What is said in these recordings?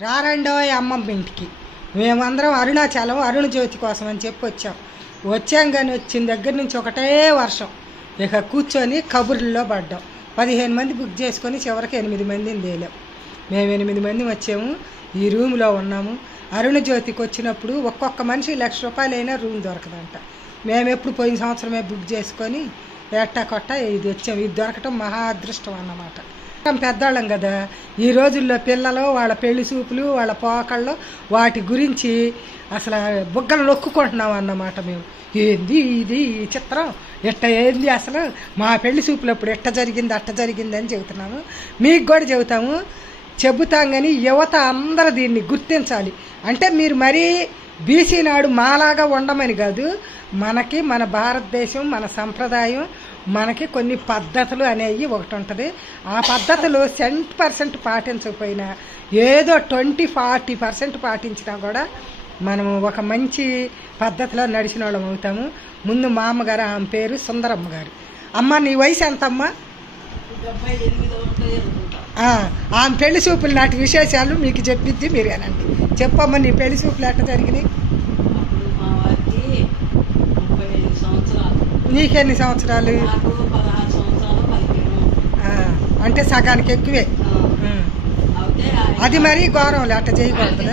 రారండోయ్ అమ్మమ్మ ఇంటికి. మేమందరం అరుణాచలం అరుణ జ్యోతి కోసం అని చెప్పి వచ్చాం కానీ వచ్చిన దగ్గర నుంచి ఒకటే వర్షం. ఇక కూర్చొని కబుర్లలో పడ్డాం. 15 మంది బుక్ చేసుకొని చివరికి 8 మందిని తేలాం. మేము 8 మంది వచ్చాము. ఈ రూమ్లో ఉన్నాము. అరుణ జ్యోతికి వచ్చినప్పుడు ఒక్కొక్క మనిషి ₹1,00,000 అయినా రూమ్ దొరకదంట. మేము ఎప్పుడు పోయిన సంవత్సరమే బుక్ చేసుకొని ఎట్టా కొట్ట ఇది వచ్చాము. ఇది దొరకటం మహా అదృష్టం అన్నమాట. పెద్దవాళ్ళం కదా, ఈ రోజుల్లో పిల్లలు వాళ్ళ పెళ్లి చూపులు వాళ్ళ పోకళ్ళు వాటి గురించి అసలు బుగ్గలు నొక్కుకుంటున్నాం అన్నమాట. మేము ఏంది ఇది చిత్రం, ఎట్ట ఏంది అసలు మా పెళ్లి చూపులప్పుడు ఎట్ట జరిగింది అట్ట జరిగింది అని చెబుతున్నాము. మీకు కూడా చెబుతాం కానీ యువత అందరూ దీన్ని గుర్తించాలి. అంటే మీరు మరీ బీసీ నాడు మాలాగా ఉండమని కాదు, మనకి మన భారతదేశం మన సంప్రదాయం మనకి కొన్ని పద్ధతులు అనేవి ఒకటి ఉంటుంది. ఆ పద్ధతులు 100% పాటించకపోయినా ఏదో 20-40% పాటించినా కూడా మనము ఒక మంచి పద్ధతిలో నడిచిన వాళ్ళం అవుతాము. ముందు మా అమ్మగారు, ఆమె పేరు సుందరమ్మ గారు. అమ్మ నీ వయసు ఎంతమ్మా? ఆమె పెళ్లి చూపులు నాటి విశేషాలు మీకు చెప్పిద్ది, మీరు అనండి. చెప్పమ్మా నీ పెళ్లి చూపులు ఎట్ట జరిగినాయి? నీకెన్ని సంవత్సరాలు? అంటే సగానికి ఎక్కువే. అది మరీ ఘోరం అట్ట చేయకూడదు.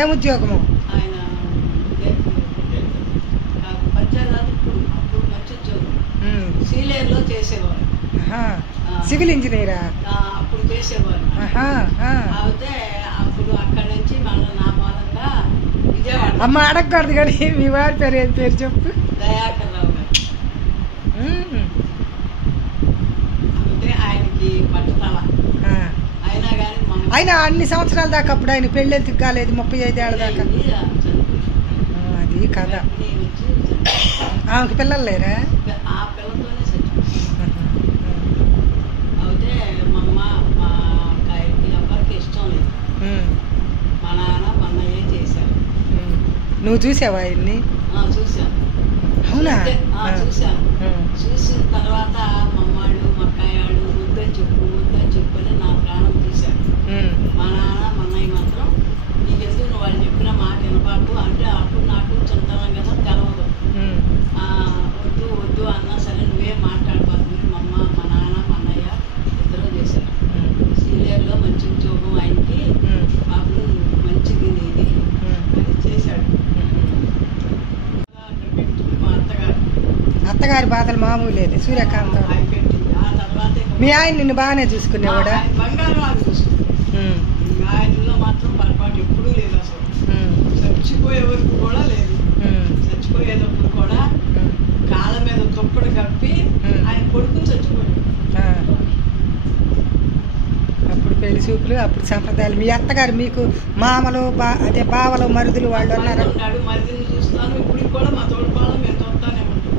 ఏం ఉద్యోగము? సివిల్ ఇంజనీరా? అప్పుడు చేసేవారు. అప్పుడు అక్కడ నుంచి మళ్ళీ నా మూలంగా విజయవాడ. అమ్మ అడగకూడదు కానీ మీ వాడి పేరు ఏం పేరు చెప్పు? దయాకర్ రావు గారు. అంటే ఆయనకి పట్టుదల అయినా కానీ ఆయన అన్ని సంవత్సరాల దాకా అప్పుడు ఆయన పెళ్ళి ఎందుకు కాలేదు? 35 ఏళ్ళ దాకా. అది కదా. ఆమెకి పిల్లలు లేరా? ఆ పిల్లతోనే అయితే మా అమ్మ మా ఎవరికి ఇష్టం లేదు. మా నాన్న మా అన్నయ్య చేశారు. నువ్వు చూసావా ఆయన్ని? చూసాను. అవునా? చూసాను. చూసిన తర్వాత మా అమ్మాళ్ళు మా అక్కయ్యాళ్ళు వద్దని చెప్పని నా ప్రాణం తీశారు. మా నాన్న మా అన్నయ్య మాత్రం నీకెందుకు నువ్వు వాళ్ళు చెప్పిన మాట వినబాటు అంటే అప్పుడు నాకు చింతనం కదా తెలవదు. వద్దు అన్నా సరే నువ్వే మాట్లాడబోతుంది. మా అమ్మ మా నాన్న మా అన్నయ్య ఇద్దరు చేశారు. సీనియర్లో మంచి ఉద్యోగం ఆయనకి, బాబు మంచిది ఇది అని చేశాడు. మా అత్తగారి బాధలు మామూలేదు. సూర్యకాంత్ ఆయన పెట్టింది. ఆ తర్వాత మీ ఆయన నిన్ను బాగానే చూసుకునేవాడా? బంగారం వాళ్ళు చూసుకుంది. ఆయనలో మాత్రం పొరపాటు ఎప్పుడూ లేదు. అసలు చచ్చిపోయే వరకు కూడా లేదు. చచ్చిపోయేటప్పుడు కూడా కాళ్ళ మీద దుప్పటి కప్పి ఆయన కొడుకుని చచ్చిపోయాడు. అప్పుడు పెళ్లి చూపులు, అప్పుడు సంప్రదాయాలు. మీ అత్తగారు మీకు మామలు అదే బావలు మరుదులు వాళ్ళు ఉన్నారు? మరిదిని చూస్తాను. ఇప్పుడు కూడా మా తోడుపాలం మేము చూస్తానే ఉంటాం.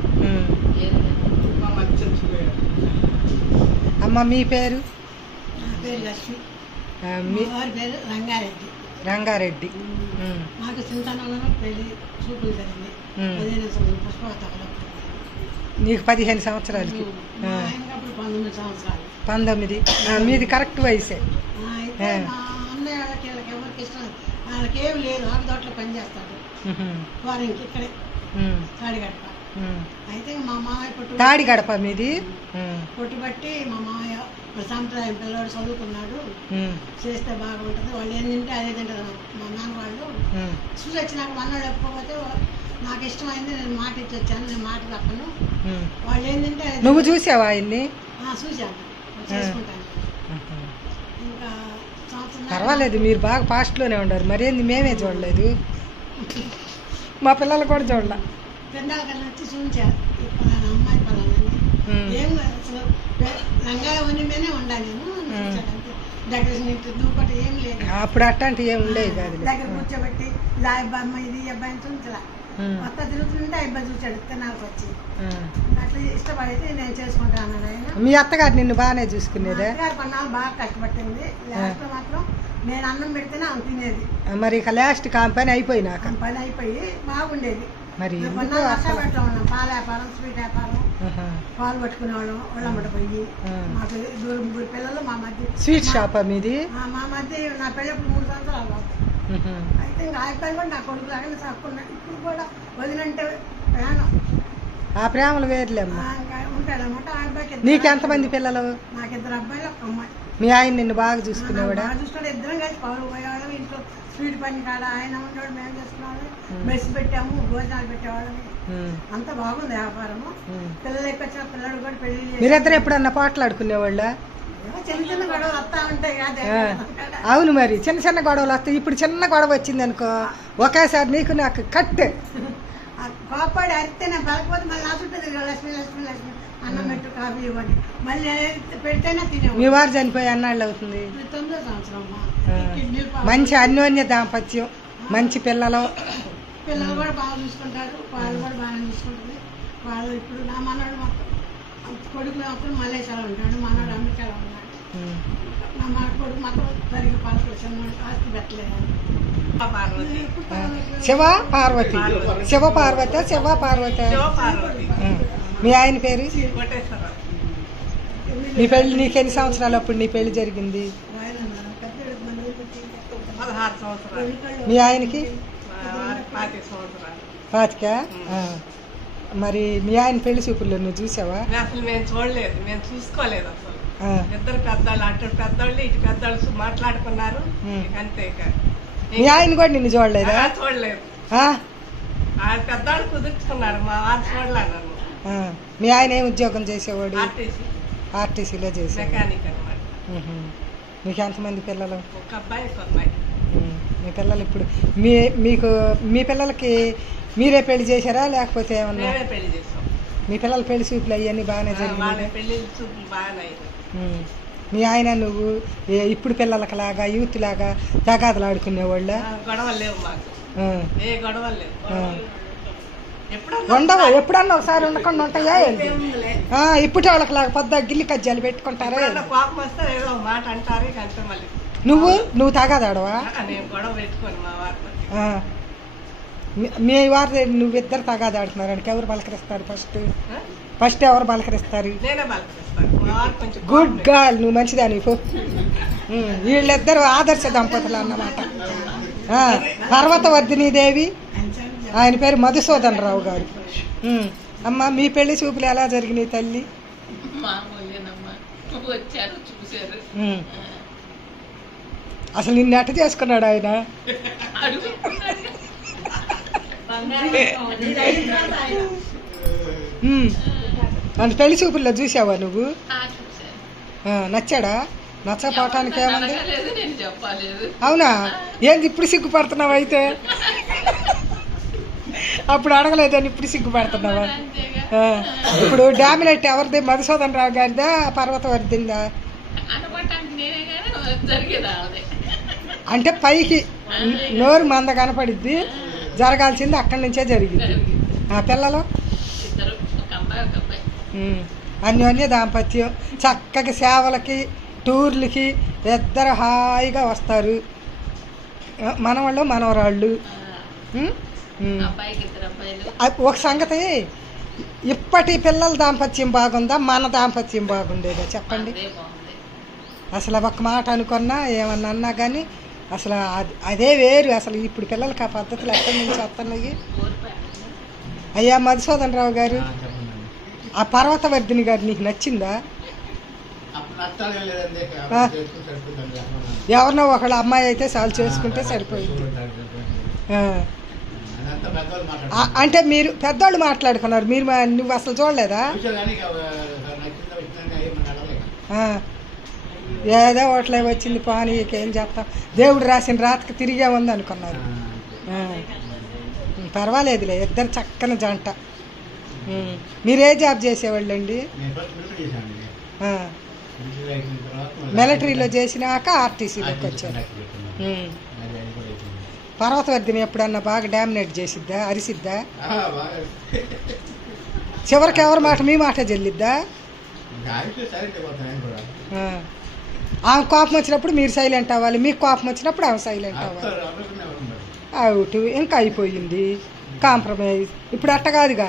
మా మధ్య చచ్చిపోయాడు. అమ్మ మీ పేరు? నా పేరు లక్ష్మి. మీ వారి పేరు రంగారెడ్డి. రంగారెడ్డి. నాకు చింతనంలో పెళ్లి చూపులు జరిగింది. 15 సంవత్సరాలు పుష్పవతలో. నీకు 15 సంవత్సరాలకి? ఆయనకప్పుడు 19 సంవత్సరాలు. 19. మీది కరెక్ట్ వయసే. అయితే మా అన్నయ్య వాళ్ళకి వీళ్ళకి ఎవరికి ఇష్టం వాళ్ళకేం లేదు. ఆకుదోటలో పనిచేస్తాడు. వారికి ఇక్కడే తాడిగడప. అయితే మా మామయ్య తాడిగడప మీది? పుట్టుబట్టి మా మామయ్య సాంప్రదాయం పిల్లవాడు చదువుకున్నాడు, చేస్తే బాగుంటుంది. వాళ్ళు ఏం తింటే అదే తింటారు. మా నాన్న వాళ్ళు చూసి వచ్చినాక మన్నాడు ఎప్పుకోకపోతే నాకు ఇష్టమైంది, నేను మాట ఇచ్చి వచ్చాను, నేను మాట తప్పను. వాళ్ళు ఏం తింటే నువ్వు చూసావా ఆయన్ని? చూశాను, చేసుకుంటాను. ఇంకా సంవత్సరం పర్వాలేదు, మీరు బాగా ఫాస్ట్లోనే ఉండారు. మరేంది మేమే చూడలేదు, మా పిల్లలు కూడా చూడలే. పెండాల కన్నా వచ్చి చూపించారు పలానా అమ్మాయి పలానా. ఏం అసలు రంగాయ ఉని మీదనే ఉండాలి. నేను డెకరేషన్ ఇంటి దూపటి ఏం లేదు. అప్పుడు అట్లాంటి ఏమి ఉండేవి కాదు. దగ్గర కూర్చోబెట్టి ఇలా అబ్బాయి ఇది అబ్బాయిని చూపించలా. కొత్త తిరుగుతుంటే అబ్బాయి చూచాడు తినాల్సి వచ్చి. అట్లా ఇష్టపడైతే నేను చేసుకుంటాను. ఆయన మీ అత్తగారు నిన్ను బాగానే చూసుకునేదా? అత్తగారు పన్నాలు బాగా కష్టపట్టింది. లాస్ట్ మాత్రం నేను అన్నం పెడితేనే ఆమె తినేది. మరి ఇక లాస్ట్ పని అయిపోయినాక పని అయిపోయి బాగుండేది. మరి కష్టపడతా ఉన్నాం. పాల వ్యాపారం, స్వీట్ వ్యాపారం పాలు పట్టుకునేవాళ్ళం వాళ్ళమ్మట పోయి. మాకు దూరం 3 పిల్లలు మా మధ్య. స్వీట్ షాపా మీది? మా మధ్య నా పెళ్ళప్పుడు 3 సంవత్సరాలు అయితే ఇంకా ఆయన కూడా నా కొడుకు లాగానే సాక్కున్నాడు. ఇప్పుడు కూడా వదినంటే ప్రయాణం. ఆ ప్రేమలు వేర్లేమ్మా. ఉంటాడనమాట. ఆయన నీకు ఎంతమంది పిల్లలు? నాకు 2 అబ్బాయిలు 1 అమ్మాయి. మీ ఆయన నిన్ను బాగా చూసుకునేవాడా? బాగా చూసుకుంటే ఇద్దరం కలిసి పాలు పోయేవాళ్ళం. ఇంట్లో స్వీట్ పని కాడ ఆయన ఉండేవాడు, మేము చేసుకునేవాళ్ళం. మెస్ పెట్టాము, భోజనాలు పెట్టేవాళ్ళం. అంత బాగుంది వ్యాపారము. పిల్లలు ఎక్కువ వచ్చిన పిల్లడు కూడా పెళ్లి. మీరిద్దరు ఎప్పుడన్నా పోట్లాడుకునేవాళ్ళ? చిన్న చిన్న గొడవలు వస్తా ఉంటాయి కదా. అవును, మరి చిన్న చిన్న గొడవలు వస్తాయి. ఇప్పుడు చిన్న గొడవ వచ్చింది అనుకో, ఒకేసారి నీకు నాకు కట్టే కోపాడి అరిస్తే నేను పలకపోతే మళ్ళీ నా చుట్టూ లక్ష్మి లక్ష్మి లక్ష్మి అన్నం పెట్టు, కాఫీ ఇవ్వండి, మళ్ళీ పెడితేనే తినేవాడు. మీ వారు చనిపోయి అన్నాళ్ళు అవుతుంది? 9వ సంవత్సరం. మంచి అన్యోన్య దాంపత్యం, మంచి పిల్లలు కూడా బాగా చూసుకుంటారు. వాళ్ళు కూడా బాగా చూసుకుంటుంది. వాళ్ళు ఇప్పుడు నా మనవాడు మొత్తం కొడుకు మాత్రం మలేషియాలో ఉంటాడు, మనవాడు అమెరికాలో ఉన్నాడు. మా కొడుకు మాత్రం సరిగ్గా పలకొచ్చాను, ఆస్తి పెట్టలేదు. శివ పార్వతి. శివ పార్వతి. శివ పార్వతి. మీ ఆయన పేరు? నీ పెళ్లి నీకు ఎన్ని సంవత్సరాలు అప్పుడు నీ పెళ్లి జరిగింది? 16 సంవత్సరాలు. మీ ఆయనకి 25. మరి మీ ఆయన పెళ్లి చూపుల్లో నువ్వు చూసావా? అసలు మేము చూడలేదు, మేము చూసుకోలేదు అసలు. ఇద్దరు పెద్దవాళ్ళు, అటు పెద్దవాళ్ళు ఇటు పెద్దవాళ్ళు మాట్లాడుకున్నారు అంతే. మీ ఆయన కూడా నిన్ను చూడలేదా? చూడలేదు. పెద్దవాళ్ళు కుదుర్చుకున్నారు, మా వారు చూడలేదు. మీ ఆయన ఏం ఉద్యోగం చేసేవాడు? ఆర్టీసీలో చేసే మెకానిక్ అనమాట. మీకు ఎంతమంది పిల్లలు? 1 అబ్బాయి 1 అమ్మాయి. మీ పిల్లలు ఇప్పుడు మీ పిల్లలకి మీరే పెళ్లి చేశారా లేకపోతే ఏమన్నా? పెళ్లి చేసాం. మీ పిల్లల పెళ్లి చూపులు అవన్నీ బాగానే జరిగింది? పెళ్లి చూపులు బాగానే. మీ ఆయన నువ్వు ఇప్పుడు పిల్లలకి లాగా యూత్ లాగా తగాదలు ఆడుకునేవాళ్ళ? గొడవలు లేవు మాకు, ఏ గొడవలు లేవు. ఉండవు, ఎప్పుడన్నా ఒకసారి ఉండకుండా ఉంటాయా? ఇప్పుడు వాళ్ళకి లాగా పొద్దు గిల్లి కజ్జాలు పెట్టుకుంటారా? కోపం వస్తే ఏదో మాట అంటారు. మళ్ళీ నువ్వు తగాదాడవా? నేను గొడవ పెట్టుకోను మా వారితో. మీ వారు నువ్విద్దరు తగాదాడుతున్నారు అంటే ఎవరు పలకరిస్తారు? ఫస్ట్ ఎవరు పలకరిస్తారు? నేనే పలకరిస్తాను. గుడ్ గర్ల్, నువ్వు మంచిదాని. వీళ్ళిద్దరు ఆదర్శ దంపతులు అన్నమాట. పర్వతవర్ధిని దేవి, ఆయన పేరు మధుసూదన్ రావు గారు. అమ్మ, మీ పెళ్లి చూపులు ఎలా జరిగినాయి తల్లి? అసలు నిన్ను ఎట్ట చేసుకున్నాడు ఆయన? అంత పెళ్లి చూపుల్లో చూసావా నువ్వు? నచ్చాడా? నచ్చపోవటానికి ఏముంది? అవునా? ఏంది ఇప్పుడు సిగ్గుపడుతున్నావు? అయితే అప్పుడు అడగలేదని ఇప్పుడు సిగ్గుపడుతున్నావా? ఇప్పుడు డామినేట్ ఎవరిది? మధుసూదన్ రావు గారిదా పర్వతవర్ధిందా? అంటే పైకి నోరు మంద కనపడిద్ది, జరగాల్సింది అక్కడి నుంచే జరిగింది. పిల్లలు అన్యోన్య దాంపత్యం, చక్కగా సేవలకి టూర్లకి ఇద్దరు హాయిగా వస్తారు. మనవాళ్ళు మనవరాళ్ళు. ఒక సంగతి, ఇప్పటి పిల్లల దాంపత్యం బాగుందా మన దాంపత్యం బాగుండేదా చెప్పండి? అసలు ఒక మాట అనుకున్నా ఏమన్నా అన్నా కానీ అసలు అదే వేరు. అసలు ఇప్పుడు పిల్లలకి ఆ పద్ధతులు ఎక్కడి నుంచి వస్తున్నాయి? అయ్యా మధుసూదన్ రావు గారు, ఆ పర్వతవర్ధిని గారు నీకు నచ్చిందా? ఎవరినో ఒకళ్ళ అమ్మాయి అయితే చాలు చేసుకుంటే సరిపోయింది. అంటే మీరు పెద్దోళ్ళు మాట్లాడుకున్నారు, నువ్వు అసలు చూడలేదా? ఏదో ఒకట్లే వచ్చింది పానీ, ఏం చేస్తాం, దేవుడు రాసిన రాతకి తిరిగే ఉంది అనుకున్నారు. పర్వాలేదులే, ఇద్దరు చక్కని జంట. మీరే జాబ్ చేసేవాళ్ళండి? మిలిటరీలో చేసినాక ఆర్టీసీలోకి వచ్చారు. పర్వతవర్ధిని ఎప్పుడన్నా బాగా డామినేట్ చేసిద్దా, అరిసిద్దా? చివరికి ఎవరి మాట మీ మాట చెల్లిద్దా? ఆమె కోపం వచ్చినప్పుడు మీరు సైలెంట్ అవ్వాలి, మీకు కోపం వచ్చినప్పుడు ఆమె సైలెంట్ అవ్వాలి. అవుట్, ఇంకా అయిపోయింది కాంప్రమైజ్. ఇప్పుడు అట్ట కాదుగా.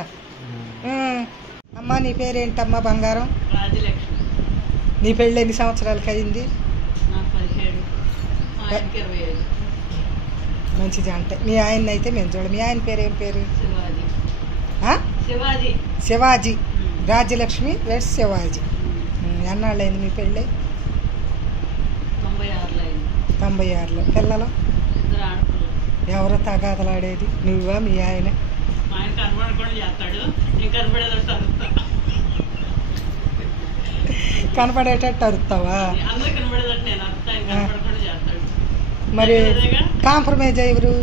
అమ్మ నీ పేరేంటమ్మా బంగారం? రాజలక్ష్మి. నీ పెళ్ళి ఎన్ని సంవత్సరాలకి అయింది? నాకు 17, మా ఆయనకి 25. మంచిది అంటే మీ ఆయన అయితే మేము చూడ. మీ ఆయన పేరు ఏం పేరు? శివాజీ. ఆ? శివాజీ. శివాజీ. రాజ్యలక్ష్మి వెడ్స్ శివాజీ. ఎన్నాళ్ళు అయింది మీ పెళ్ళి? 96లో అయింది. 96లో. పిల్లలు? 2 ఆడపిల్లలు. ఎవరో తగాదలాడేది, నువ్వా మీ ఆయన? మా ఆయన కనబడకుండా చేస్తాడు, నేను కనబడేదంటే అరుస్తా. కనపడేటట్టు అరుస్తావా? అందరూ కనబడేదంటే నేను అరుస్తా, ఆయన కనబడకుండా చేస్తాడు. మరి కాంప్రమైజ్ ఎవరు?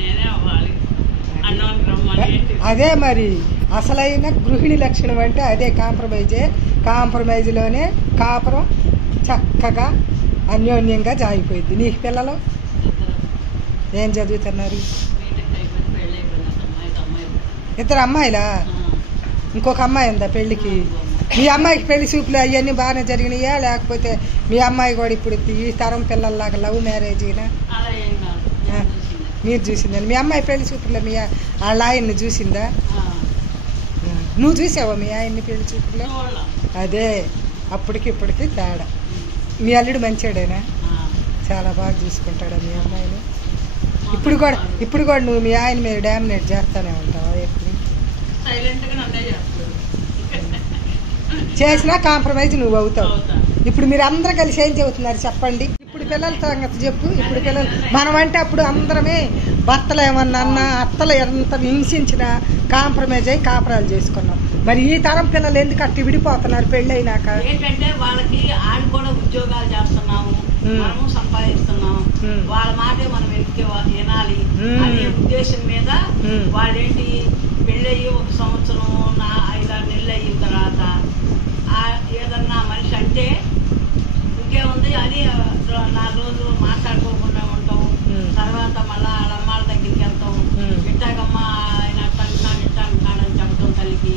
నేనే అవ్వాలి. అన్నం రమ్మని అదే మరి అసలైన గృహిణి లక్షణం అంటే అదే కాంప్రమైజే. కాంప్రమైజ్లోనే కాపురం చక్కగా అన్యోన్యంగా జాగిపోయింది. నీకు పిల్లలు ఏం చదువుతున్నారు? ఇద్దరు అమ్మాయిలా? ఇంకొక అమ్మాయి ఉందా పెళ్ళికి? మీ అమ్మాయికి పెళ్లి చూపులు అవన్నీ బాగానే జరిగినాయా, లేకపోతే మీ అమ్మాయి కూడా ఇప్పుడు ఈ తరం పిల్లల్లాగా లవ్ మ్యారేజీనా? మీరు చూసిందని? మీ అమ్మాయి పెళ్లి చూపుల్లో మీ వాళ్ళ ఆయన్ని చూసిందా? నువ్వు చూసావా మీ ఆయన్ని పెళ్లి చూపుల్లో? అదే అప్పటికి ఇప్పటికి తేడా. మీ అల్లుడు మంచివాడేనా? చాలా బాగా చూసుకుంటాడా మీ అమ్మాయిని? ఇప్పుడు కూడా నువ్వు మీ ఆయన మీద డామినేట్ చేస్తానే ఉంటావా? ఎప్పుడు చేసినా కాంప్రమైజ్ నువ్వు అవుతావు. ఇప్పుడు మీరు అందరూ కలిసి ఏం చెబుతున్నారు చెప్పండి? ఇప్పుడు పిల్లల సంగతి చెప్పు. ఇప్పుడు పిల్లలు మనం అంటే అప్పుడు అందరమే భర్తలు ఏమన్నా అన్నా, అత్తలు ఎంత హింసించినా కాంప్రమైజ్ అయ్యి కాపురాలు చేసుకున్నాం. మరి ఈ తరం పిల్లలు ఎందుకు అట్టి విడిపోతున్నారు పెళ్ళైనాక? ఏంటంటే వాళ్ళకి ఆడు కూడా ఉద్యోగాలు చేస్తున్నాము, మనము సంపాదిస్తున్నాము, వాళ్ళ మాటే మనం వినాలి అనే ఉద్దేశం మీద వాళ్ళేంటి పెళ్ళయి 1 సంవత్సరం 5-6 నెలలు అయిన తర్వాత ఏదన్నా మనిషి అంటే ఇంకేముంది అని 4 రోజులు మాట్లాడుకోకుండా ఉంటాం. తర్వాత మళ్ళా వాళ్ళ అమ్మాళ్ళ దగ్గరికి వెళ్తాం. ఇట్టాగమ్మా ఆయన అంటున్నాడు ఇట్టా అంటున్నాడని చెప్తాం తల్లికి.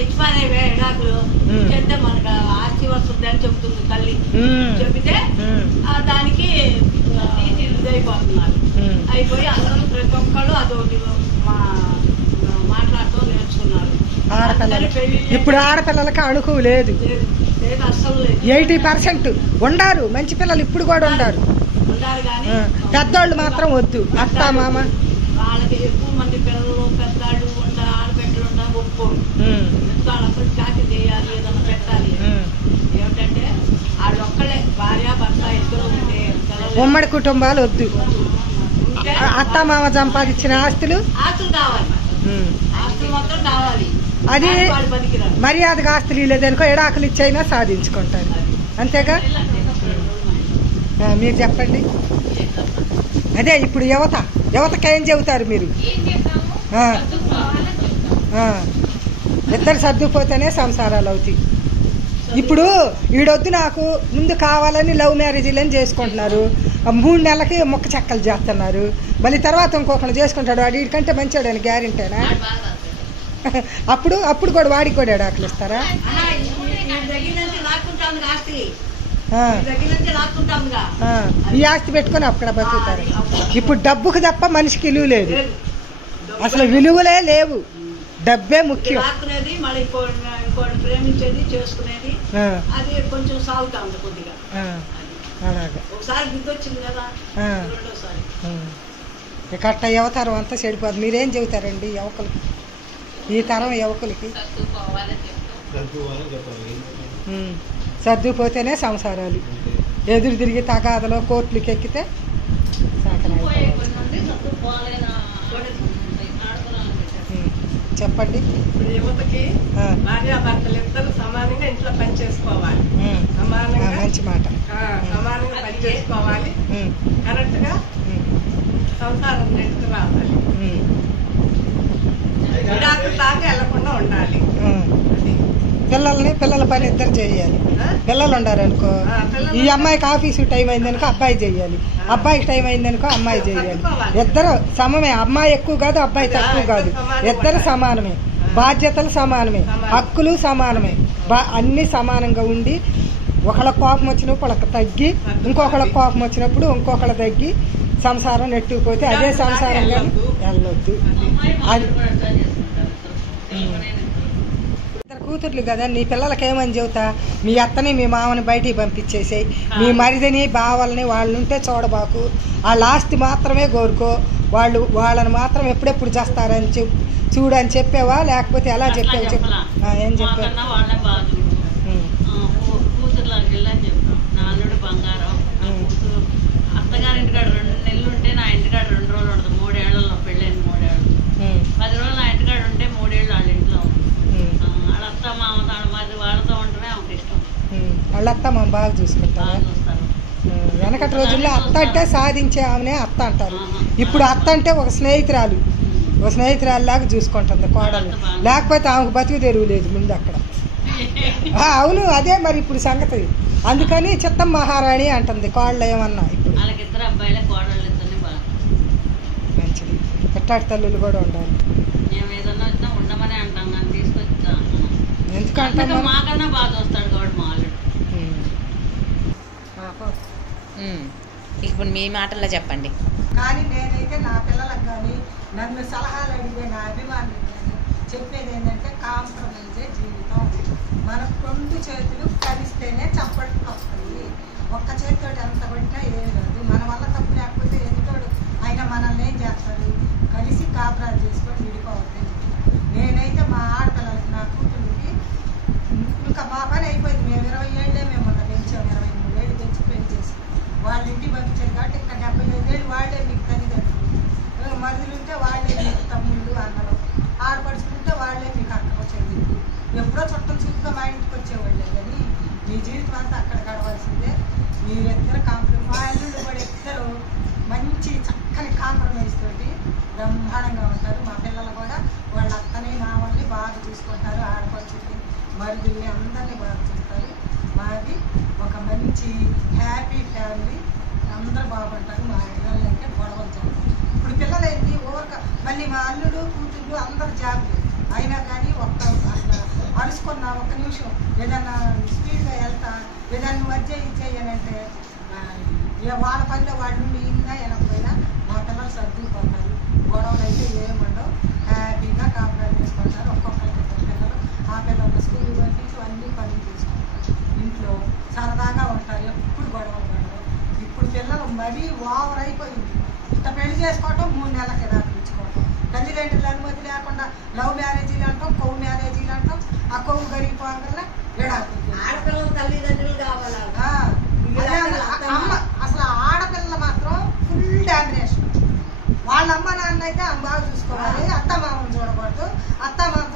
ఇచ్చిపోయినవే విడాకులు ఇచ్చంటే మనకు ఆస్తి వస్తుంది అని చెప్తుంది తల్లి. చెబితే దానికి ఇదైపోతున్నారు. అయిపోయి అందరూ ప్రతి ఒక్కళ్ళు అదొకటి మాట్లాడటం నేర్చుకున్నారు. ఇప్పుడు ఆడపిల్లలకి అణుకు లేదు. 80% ఉండారు మంచి పిల్లలు, ఇప్పుడు కూడా ఉండారు. పెద్దోళ్ళు మాత్రం వద్దు. అత్త మామ వాళ్ళకి ఎక్కువ మంది పిల్లలు పెద్దవాళ్ళు ఉంటారు, ఆడబిడ్డలు ఉంటారు, ఒప్పుకోరు. వాళ్ళందరూ చాటి చేయాలి, ఏదన్నా పెట్టాలి. ఏమిటంటే వాళ్ళు ఒక్కళ్ళే భార్య భర్త ఇద్దరు ఉంటే ఉమ్మడి కుటుంబాలు వద్దు. అత్త మామ సంపాదించిన ఆస్తులు కావాలి, ఆస్తులు మాత్రం కావాలి. అది మర్యాదగా ఆస్తులు లేదనుకో ఎడాకులు ఇచ్చైనా సాధించుకుంటారు. అంతేగా? మీరు చెప్పండి. అదే ఇప్పుడు యువతకి ఏం చెబుతారు మీరు? ఇద్దరు సర్దుపోతేనే సంసారాలు అవుతాయి. ఇప్పుడు ఈడొద్దు నాకు ముందు కావాలని లవ్ మ్యారేజీలని చేసుకుంటున్నారు. 3 నెలలకి మొక్క చెక్కలు చేస్తున్నారు. మళ్ళీ తర్వాత ఇంకొకరు చేసుకుంటాడు. వాడు వీడికంటే మంచివాడని గ్యారెంటీనా? అప్పుడు కూడా వాడికి కూడా ఎడాకులు ఇస్తారా? ఈ ఆస్తి పెట్టుకొని అక్కడ బతుకుతారు. ఇప్పుడు డబ్బుకు తప్ప మనిషికి విలువ లేదు. అసలు విలువలే లేవు. డబ్బే ముఖ్యం. ప్రేమించేది చేసుకునేది అది కొంచెం సాగుతా ఉంది కొద్దిగా. అలాగే ఒకసారి బుద్ధి వచ్చింది కదా, రెండోసారి కట్ట యువతరం అంతా చెడిపోదు. మీరేం చెబుతారండి యువకులకి, ఈ తరం యువకులకి? సర్దుపోతేనే సంసారాలు. ఎదురు తిరిగి తగాదలో కోర్టులకి ఎక్కితే చెప్పండి. ఇప్పుడు యువతకి భార్యాభర్తలు ఇద్దరు సమానంగా ఇంట్లో పని చేసుకోవాలి. సమానంగా మంచి మాట. సమానంగా పని చేసుకోవాలి. కరెక్ట్ గా సంసారం నెట్టుకు రావాలి. విడాకులు తాగి వెళ్లకుండా ఉండాలి. పిల్లల పని ఇద్దరు చేయాలి. పిల్లలు ఉండారనుకో, ఈ అమ్మాయికి ఆఫీసు టైం అయిందనుకో అబ్బాయి చేయాలి, అబ్బాయికి టైం అయిందనుకో అమ్మాయి చేయాలి. ఇద్దరు సమమే. అమ్మాయి ఎక్కువ కాదు, అబ్బాయి తక్కువ కాదు. ఇద్దరు సమానమే. బాధ్యతలు సమానమే, హక్కులు సమానమే. అన్ని సమానంగా ఉండి ఒకళ్ళ కోపం వచ్చినప్పుడు ఒకళ్ళకి తగ్గి, ఇంకొకళ్ళ కోపం వచ్చినప్పుడు ఇంకొకళ్ళ తగ్గి సంసారం నెట్టుకుపోతే అదే సంసారం. కానీ వెళ్ళొద్దు. అది కూతుర్లు కదా, నీ పిల్లలకి ఏమని చెబుతా, మీ అత్తని మీ మామని బయటికి పంపించేసేయి, మీ మరిదిని బావల్ని వాళ్ళు ఉంటే చూడబాకు, వాళ్ళ ఆస్తి మాత్రమే కోరుకో, వాళ్ళని మాత్రం ఎప్పుడెప్పుడు చేస్తారని చూడని చెప్పావా, లేకపోతే ఎలా చెప్పావు చెప్పు. ఏం చెప్పావు? కూతురులాగా వెళ్ళని చెప్తాం. నా అల్లుడు బంగారం, అత్తగారింటికాడ 2 నెలలు ఉంటే నా ఇంటికాడ 2 రోజులు ఉండదు. 3 ఏళ్లలో పెళ్ళైన 3 ఏళ్ళు, 10 రోజులు నా ఇంటికాడ ఉంటే 3 ఏళ్ళు వాళ్ళ ఇంట్లో వాళ్ళ అత్త మామ మరి వాళ్ళతో ఉంటేనే ఆమెకు ఇష్టం. వాళ్ళ అత్త మామ బాగా చూసుకుంటారు. వెనకటి రోజుల్లో అత్త అంటే సాధించే ఆమెనే అత్త అంటారు. ఇప్పుడు అత్త అంటే ఒక స్నేహితురాలు లాగా చూసుకుంటుంది కోడలు, లేకపోతే ఆమెకు బతుకు తెరువు లేదు ముందు అక్కడ. అవును, అదే మరి ఇప్పుడు సంగతి. అందుకని చిత్తం మహారాణి అంటుంది కోడలు ఏమన్నా. ఇప్పుడు వాళ్ళకిద్దరు అబ్బాయిలే, కోడళ్ళు ఇద్దరిని బాగా మంచిది. ఎట్టాటి తల్లులు కూడా ఉండాలి. మేము ఏదన్నా వచ్చినా ఉండమని అంటాం కానీ తీసుకొచ్చా. ఎందుకంటే మాకన్నా బాగా చూస్తాడు కాబట్టి మా అల్లుడు. ఇప్పుడు మీ మాటల్లో చెప్పండి. కానీ నేనైతే నా పిల్లలకు కానీ నన్ను సలహాలు అడిగే నా అభిమానులు కానీ చెప్పేది ఏంటంటే కాంప్రమైజే జీవితం. మన 2 చేతులు కలిస్తేనే చప్పట్లు వస్తాయి. ఒక్క చేతితో ఎంత పట్టినా ఏం కాదు. మన వల్ల తప్పు లేకపోతే ఎదుటోడు ఆయన మనల్ని ఏం చేస్తారు, కలిసి కాపురాలు చేసుకొని విడిపోవద్దని చెప్పి నేనైతే మా ఆడపిల్లలకి, నా కూతురికి ఇంకా మా పని అయిపోయింది. మేము 20 ఏళ్ళే మేము మొన్న పెంచాం, 23 ఏళ్ళు పెంచి పెళ్లి చేసి వాళ్ళ ఇంటికి పంపించారు కాబట్టి ఇంకా 75 ఏళ్ళు వాళ్ళే మీకు తల్లిదండ్రులు. మరుదులు ఉంటే వాళ్ళే మీకు తమ్ముళ్ళు అన్నలు, ఆడపడుచుకుంటే వాళ్ళే మీకు అక్క చెల్లింది. ఎప్పుడో చుట్టం చుట్టూ మా ఇంటికి వచ్చేవాళ్ళే కానీ మీ జీవితం అంతా అక్కడ గడవాల్సిందే. మీరిద్దరు మా అల్లుళ్ళు కూడా ఇద్దరు మంచి చక్కని కాంప్రమైజ్ తోటి బ్రహ్మాండంగా ఉంటారు. మా పిల్లలు కూడా వాళ్ళ అత్తని మామల్ని బాగా చూసుకుంటారు, ఆడపడుచుని మరుదుల్ని అందరినీ బాగా చూస్తారు. మాది ఒక మంచి హ్యాపీ ఫ్యామిలీ, అందరూ బాగుంటారు. మా పిల్లలు అంటే గొడవలు చేస్తారు. ఇప్పుడు పిల్లలు ఏంటి మళ్ళీ మా అల్లుడు కూతుళ్ళు అందరు జాబులు అయినా కానీ అట్లా అరుచుకున్నా ఒక్క నిమిషం ఏదన్నా స్పీడ్గా వెళ్తా ఏదన్నా మధ్య ఇచ్చేయనంటే వాళ్ళ పనిలో వాళ్ళు ఈయన వెనకపోయినా మా పిల్లలు సర్దుకుపోతారు. గొడవలు అయితే ఏముండవు, హ్యాపీగా కాపురాలు చేసుకుంటారు. ఒక్కొక్కరికి 2 పిల్లలు, ఆ పిల్లలు స్కూల్ పంపించి అన్ని పనులు చేసుకుంటారు. ఇంట్లో సరదాగా ఉంటారు, ఎప్పుడు గొడవలు. ఇప్పుడు పిల్లలు మరీ ఓవర్ అయిపోయింది. ఇంత పెళ్లి చేసుకోవటం 3 నెలలకి దాపించుకోవటం, తల్లిదండ్రుల అనుమతి లేకుండా లవ్ మ్యారేజీలు అంటాం, కొవ్వు మ్యారేజీలు అంటాం. ఆ కొవ్వు గరిగిపోగల ఆడపిల్లలు తల్లిదండ్రులు కావాలి. అసలు ఆడపిల్లలు మాత్రం ఫుల్ డామినేషన్. వాళ్ళ అమ్మ నాన్న అయితే ఆమె బాగా చూసుకోవాలి, అత్త మామను చూడకూడదు. అత్త మామ